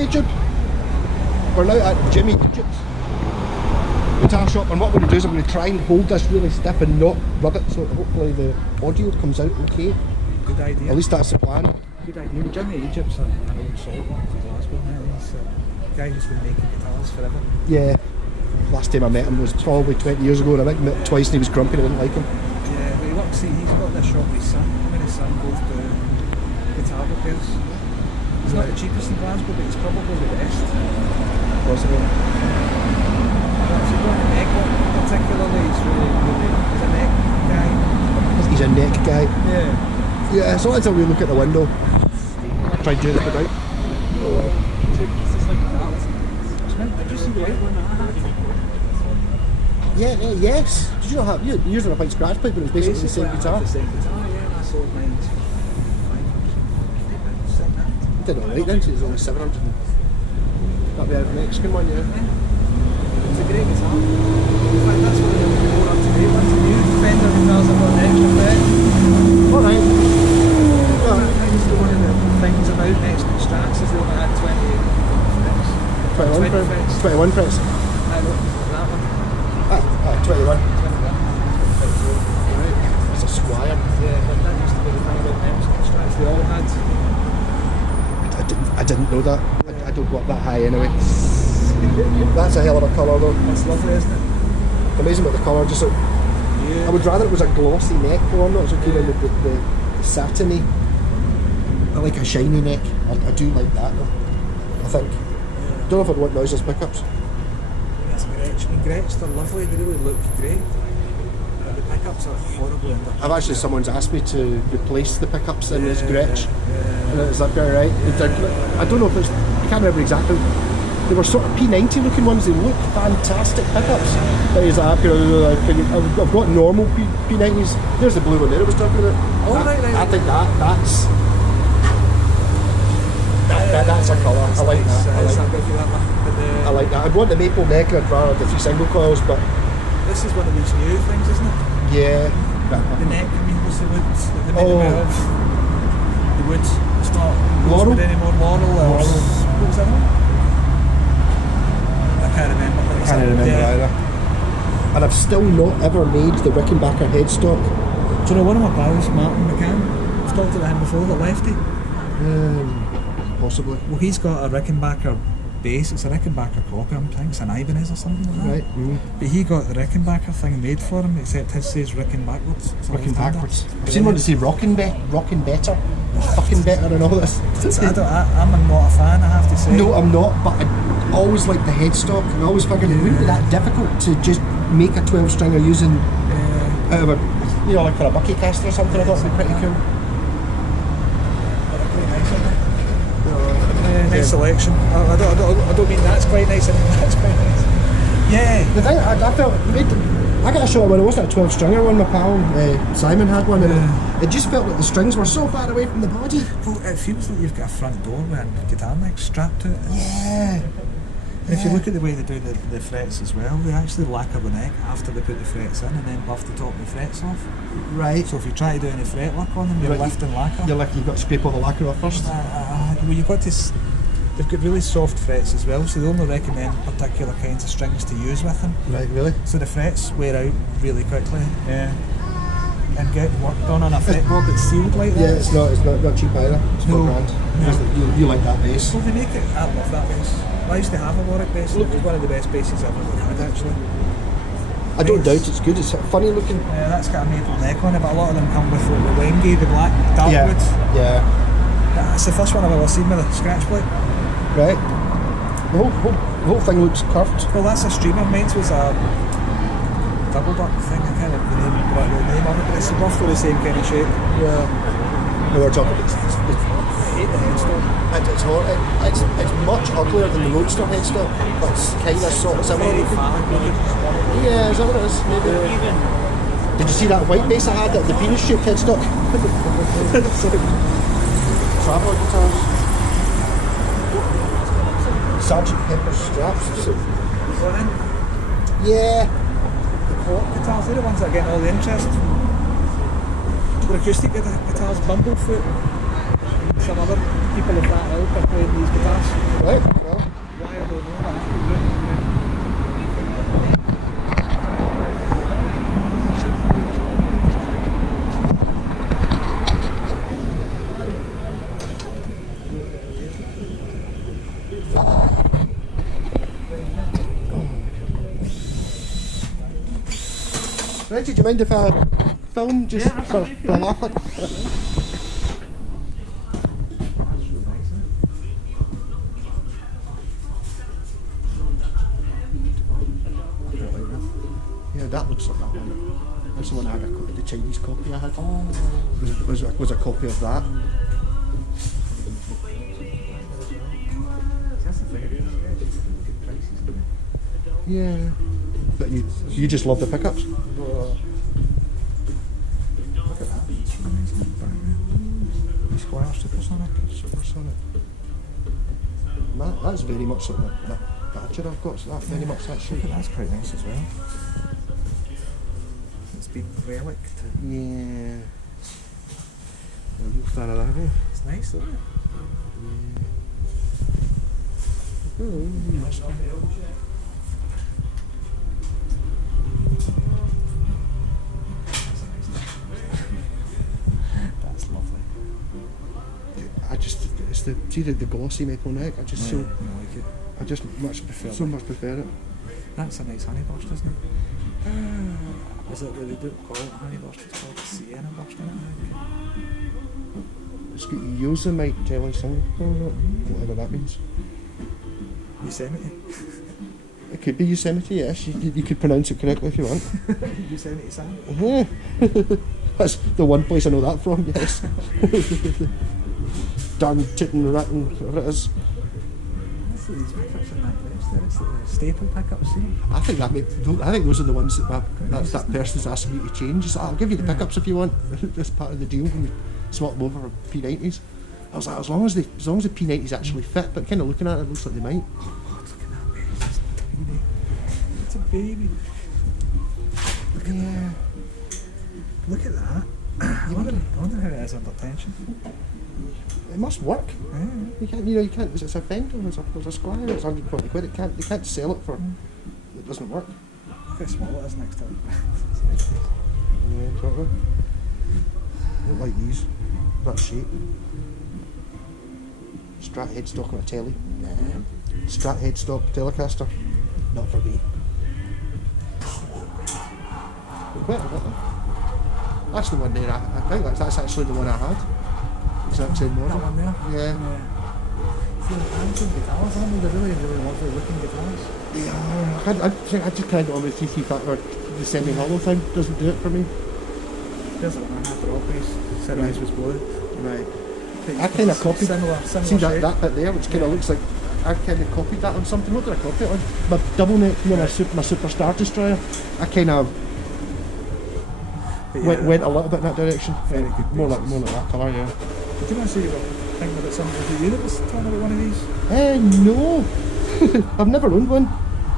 YouTube. We're now at Jimmy Egypt guitar shop, and what we're going to do is I'm going to try and hold this really stiff and not rub it, so hopefully the audio comes out okay. Good idea. At least that's the plan. Good idea. Jimmy Egypt's an old salt from Glasgow now. He's a guy who's been making guitars forever. Yeah. Last time I met him was probably 20 years ago, and I think I met him twice and he was grumpy and I didn't like him. Yeah, well, he works, he's got this shop with his son. Him and his son both do guitar repairs. He's not the cheapest in Glasgow, but he's probably the best. Possibly. If you want the neck one particularly, he's he's a neck guy. He's a neck guy. Yeah. Yeah, so let's have a wee look at the window. Try and do this without. Did you see the white one that I had? Yeah, yes. Did you not have, you're using a white scratch pipe, but it was basically the same guitar. The same guitar, yeah, and I sold mine for £550. You did alright then, so it was only 700. That'd be a Mexican one, yeah. It's a great guitar. In fact, that's one of the more up-to-date ones. The new Fender guitars have got an extra effect. Alright. I used to one of the things about Mexican Strats is they only had 21 frets. 21 frets. I know, that one. 21. 21. Right. It's a Squire. Yeah, but that used to be the thing about Mexican Strats. They all had. I didn't know that. I don't go up that high anyway. That's a hell of a colour though. That's lovely, isn't it? Amazing with the colour, just like, Yeah. I would rather it was a glossy neck one, not so keen on the satiny. I like a shiny neck. I do like that though, I think. Don't know if I'd want noiseless pickups. That's Gretsch. I mean, Gretsch, they're lovely, they really look great. But the pickups are horrible. I've actually, someone's asked me to replace the pickups in this Gretsch. Yeah. Is that very right? I don't know if it's, I can't remember exactly. They were sort of P90 looking ones, they look fantastic pickups. But he's like, I've got normal P90s. There's the blue one there I was talking about. Oh, right. I think that's a colour. I like that. I like that. I'd want the maple neck and I'd rather the 3 single coils, but this is one of these new things, isn't it? yeah. The neck, I mean, what's the wood? They made them out of the wood. It's not Laurel? rosewood anymore. Laurel or what was that one? I can't remember. I can't remember either. And I've still not ever made the Rickenbacker headstock. Do you know one of my pals, Martin McCann? I've talked to him before, the lefty. Possibly. Well, he's got a Rickenbacker bass. It's a Rickenbacker copy, I think it's an Ibanez or something like that. Right. But he got the Rickenbacker thing made for him, except his says Ricking backwards. Ricking backwards. I've seen one to say rocking better, fucking better and all this. I'm not a fan, I have to say. No, I'm not, but I always like the headstock, and I always figured it wouldn't be that difficult to just make a 12 stringer using out of a, you know, like for a bucky caster or something. I thought it'd be pretty cool. Nice selection. I don't mean that's quite nice, I mean that's quite nice. Yeah. The thing I felt, I got a shot when it wasn't a 12 stringer one, my pal Simon had one, and it just felt like the strings were so far away from the body. Well, it feels like you've got a front door with a guitar neck strapped to it. Yeah. And if you look at the way they do the frets as well, they actually lacquer the neck after they put the frets in and then buff the top of the frets off. Right. So if you try to do any fret work on them, you're lifting lacquer. You've got to scrape all the lacquer off first. Well, you've got to. They've got really soft frets as well, so they only recommend particular kinds of strings to use with them. Right, really? So the frets wear out really quickly. Yeah. And get work done on a fretboard that's sealed like that. Yeah, it's not cheap either. It's No. not grand. You like that bass? Well, they make it. I love that bass. I used to have a Warwick bass. It was one of the best basses I've ever had, actually. I don't doubt it's good. It's funny looking. Yeah, that's got a maple neck on it, but a lot of them come with the Wenge, the black dark wood. Yeah. That's the first one I've ever seen with a scratch plate. Right. The whole thing looks curved. Well, that's a streamer. Mine was a double duck thing. I can't remember the name of it, but it's roughly the same kind of shape. Yeah. No, we're talking. I hate the headstock. It's much uglier than the Roadster headstock, but it's kind of sort of similar. Yeah, is that what it is? Maybe. Did you see that white bass I had at the penis-shaped headstock? Traveller guitars. Sergeant Pepper's straps. Yeah. The port guitars, they're the ones that are getting all the interest. The acoustic guitars, Bumblefoot, some other people of that ilk are playing these guitars. Right, well, Why I don't know that. Reggie, do you mind if I film just Yeah, for a laugh? Yeah, that looks like that one. That's the one I had, the Chinese copy I had. Oh. Was a copy of that. That's the thing, it's good prices, isn't it? Yeah. But you just love the pickups? Look at that. Squire Supersonic. Supersonic. That's very much like that Badger I've got, so that's very much that shape. That's quite nice as well. It's been relic to... Yeah. Are you a fan of that, eh? It's nice, isn't it? That's lovely. It's the glossy maple neck. I just I like it. I just much prefer it. That's a nice honey burst, isn't it? Is it what they do call it honey burst? It's called sienna burst, isn't it? It's got Yosemite telling something, whatever that means. Yosemite. It could be Yosemite, yes. You could pronounce it correctly if you want. Yosemite Sam. Yeah. That's the one place I know that from, yes. Darn tittin' rattin', whatever it is. These pickups are nice. It's the staple pickups, see? I think those are the ones that person's asking me to change. He's like, I'll give you the pickups if you want. That's part of the deal when we swap them over for P90s. I was like, as long as the P90s actually fit, but kind of looking at it, it looks like they might. Oh, look at that baby. It's tiny. It's a baby. Yeah. Look at that. I wonder how it is under tension. It must work. Yeah. You can't. It's a Fender. There's a Squire. It's 140 quid. They can't sell it for. It doesn't work. Look how small it is next to it. Yeah, totally. I don't like these. That shape. Strat headstock on a telly. Nah. Strat headstock Telecaster. Not for me. That's the one there. I think that's actually the one I had. Exact same model. That one there? Yeah. See, the Hampton guitars, aren't they? They're really, really lovely looking guitars. Yeah. I just can't get on with the 3 factor. The semi-hollow thing doesn't do it for me. There's the one I had for all place. Sunrise was blue. Right. I kind of copied. Similar See shape. that bit there, which kind of looks like I kind of copied that on something. What did I copy it on? My double neck, my Super Star Destroyer. I kind of went a little bit in that direction. Very good More like basis. that colour, yeah. Did you want to say you were thinking about something? Was it you that was talking about one of these? No. I've never owned one.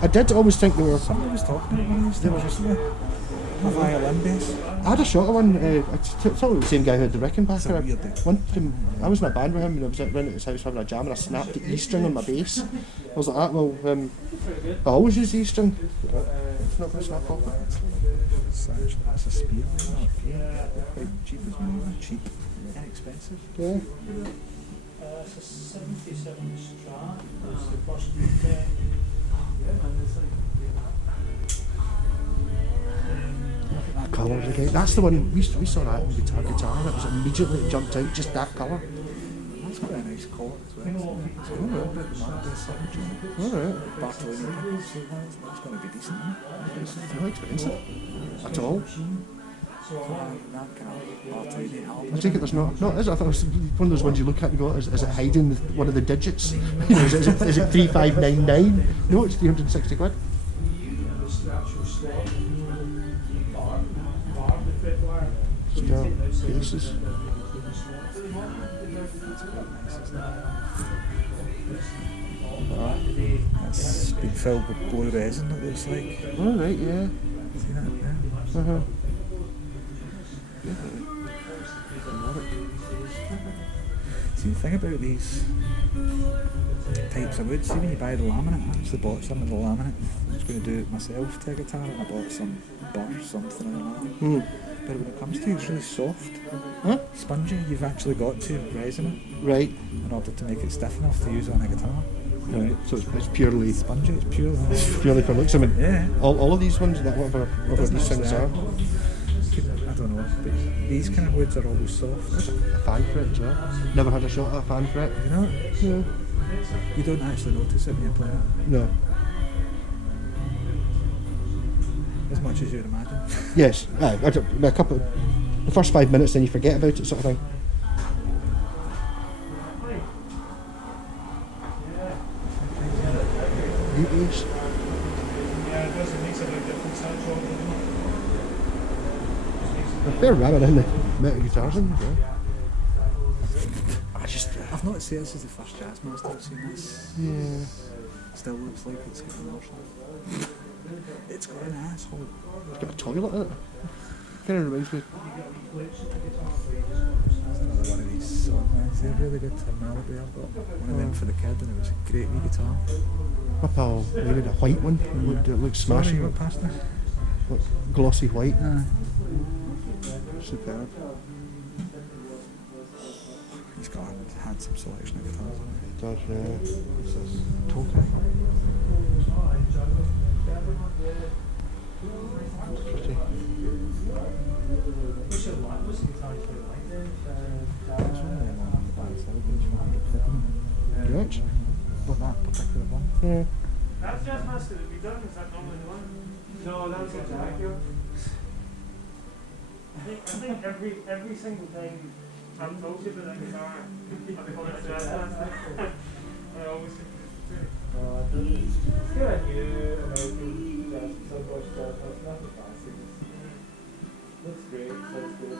I did always think they were. Somebody was talking about one of these things recently. A violin bass. I had a shot of one. It's probably the same guy who had the Rickenbacker. It's a weird thing. I was in a band with him and I was round at his house having a jam and I snapped the E string on my bass. I was like, I always use the E string. It's not going to snap off. That's a spear. Quite cheap as well. Cheap. Inexpensive. Yeah. It's a 77 Strat. It's the first Colours again. That's the one we saw that in Guitar. It was immediately it jumped out. Just that colour. That's quite a nice colour as well. It's a little bit the man does something. All right. Bartolini pickles. That's going to be decent, isn't it? It's not expensive at all. For that kind of Bartolini album. I take it there's not. No, is it? I thought it was one of those ones you look at and go, is it hiding one of the digits? You know, is it 3599? No, it's 360 quid. Still, bases. It's been filled with blue resin, it looks like. All right, yeah. See that there? Uh-huh. See, the thing about these types of wood, see when you buy the laminate, I actually bought some of the laminate. I was going to do it myself to a guitar, and I bought some burr, something like that. But when it comes to it, it's really soft. Huh? Spongy, you've actually got to resin it Right. in order to make it stiff enough to use on a guitar. Right. So it's purely Spongy, it's pure. purely for looks. I mean, Yeah. all of these ones, that whatever Doesn't these things actually are. I don't know, but these kind of woods are always soft. A fan fret as well. Never had a shot at a fan fret. You know, No. you don't actually notice it when you're playing it, No. as much as you'd imagine. Yes. A couple. The first 5 minutes, then you forget about it, sort of thing. Beauties. Yeah, it does. It makes a big difference. That's all. A fair rabbit in the metal guitars in as well. I've not seen this is the first jazz master I've seen this. Yeah. Still looks like it's got an arsehole. It's got an asshole. It's got a toilet in it. Kind of reminds me. That's another one of these songs. They're really good to Malibu. I've got one of them for the kid, and it was a great wee guitar. My pal needed a white one. It looked Sorry, smashing. you went past this? Like glossy white. Superb. He's got a handsome selection of guitars. It does, yeah. What's this? Tokai? Pretty. What's your like? What's the guitar you like then? There's one of them on the back side, which one Right. Not that particular one. Yeah. That's Jazz Master that we done. Is that normally the one? No, that's a Jaguar. I think every single time I've told you about that guitar, I've called it a Jazz Master. I always think it's the two. It's got a new American jazz, Southwest jazz, it's nothing fancy. Looks great, sounds good.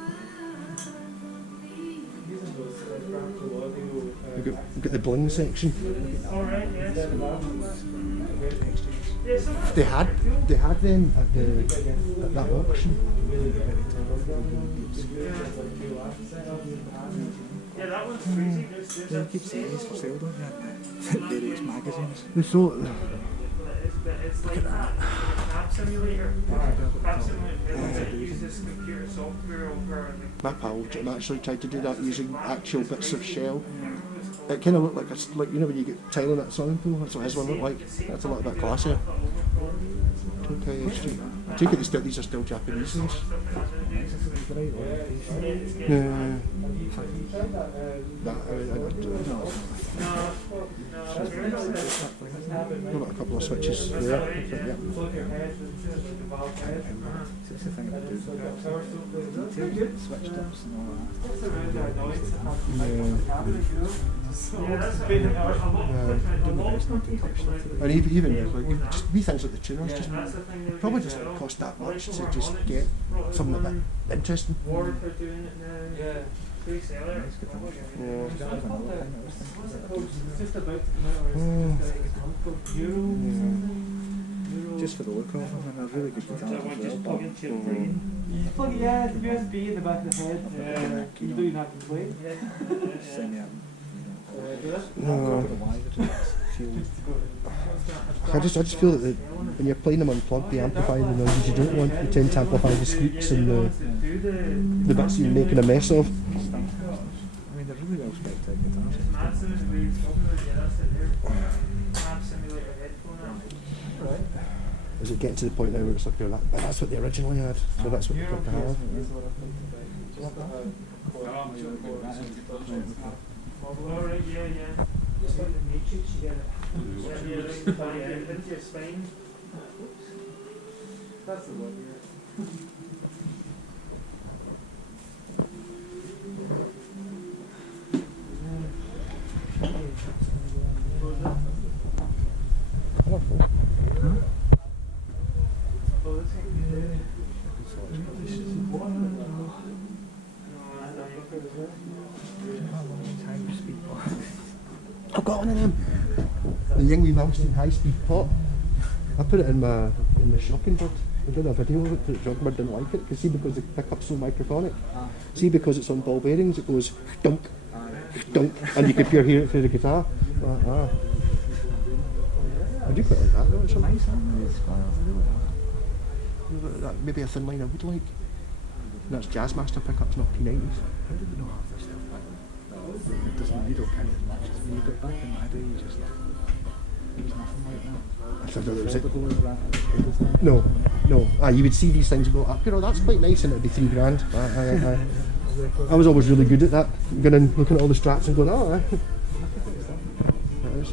Using those fractal audio. We've got the bling section. Alright, yes. Yeah, so They had them at that auction. yeah, that one's crazy. You keep seeing these for sale, don't you? Various magazines. They sold. It's like that. App simulator. App simulator. It uses computer software over like, My pal actually tried to do that using actual bits of shell. It kind of looked like like you know when you get tiling at a swimming pool. That's what his one looked like. That's a little bit classier. Okay, I take it these are still Japanese ones. Yeah. That, I I've got a couple of switches there. Yeah. It's the thing about doing switch tips and all And even like wee things like the tuners just probably just cost that much to just get something a bit interesting. Ward are doing it now. Yeah. Free seller. It's just about to come out, or it's just it's called Euro. just for the look of them, and they're really good guitars as well. Just plug into your You brain. just plug it, yeah, it's USB in the back of the head. You don't even have to play. Send me a No. field. I just feel that when you're playing them unplugged, they amplify the noises. You don't want to tend to amplify the squeaks and the bits you're making a mess of. I mean, they're really well spec'd out guitars. Is it getting to the point now where it's like you're like, that's what they originally had, so that's what we've got to have. Alright, yeah. Just like the Matrix, you get it. Yeah, into your spine. That's the one, yeah. Colourful. Oh, this ain't I've got one of them. The Yingwi Malmsteen high-speed pot. I put it in my Shockingbird. I did a video of it, but Shockingbird didn't like it. Because see, because the pickup's so microphonic. See, because it's on ball bearings, it goes dunk. dunk, and you could hear it through the guitar. I do quite like that though. It's Nice, aren't they? Squires, I really like that. Maybe a thin line I would like. And that's Jazzmaster pickups, not P90s. How did we not have this stuff back then? It doesn't, you don't count as much as when you got back in my day, you just, there was nothing like that. I thought that was it. No. No. You would see these things and go, that's quite nice, and it'd be £3,000. I was always really good at that, going in, looking at all the strats and going, that is.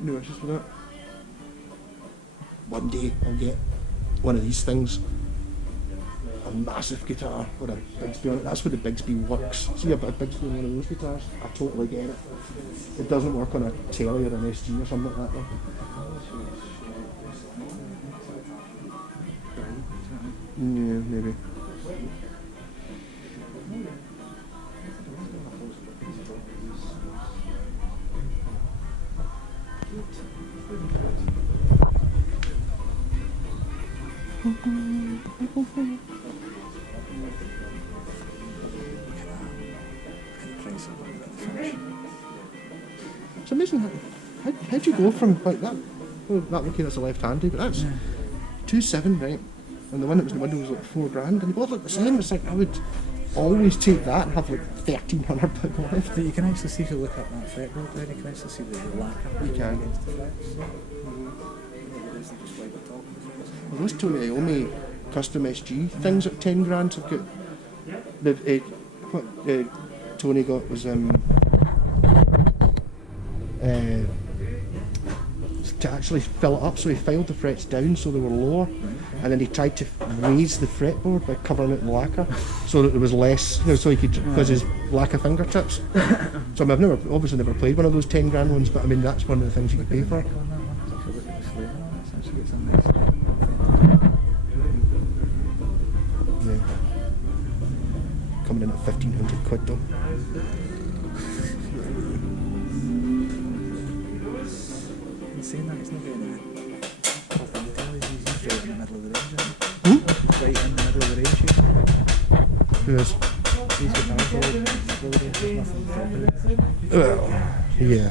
No issues with that. One day I'll get one of these things, a massive guitar or a Bigsby on it. That's where the Bigsby works. See a Bigsby on one of those guitars? I totally get it. It doesn't work on a Telly or an SG or something like that though. Yeah, maybe. It's amazing how'd you go from like that? Well, that looking that's a left-handed, but that's 2.7, right? And the one that was in the window was like £4,000, and they both look the same. It's like I would always take that and have like £1,300 left. But you can actually see if you look up that fretboard there, you can actually see the lacquer. You can. Against the frets. Just wipe the top of the frets. Well, those Tony Iommi custom SG things at £10,000 have got what Tony got was to actually fill it up, so he filed the frets down so they were lower, and then he tried to raise the fretboard by covering it in lacquer so that there was less, so he could, because his lacquer fingertips. So I've obviously never played one of those £10,000 ones, but I mean that's one of the things you could pay for. On that one, if you look at the flame on it, it's actually got some nice. Yeah. Coming in at £1,500 though. Saying that, it's not getting it. He's right in the middle of the range, isn't he? Right in the middle of the range. Who is? He's got there's nothing to Well, yeah.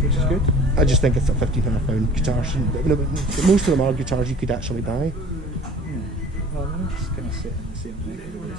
which is good. I just think it's a £1,500 guitar. Most of them are guitars you could actually buy. Yeah. Well, I mean, it's kind of set in the same way.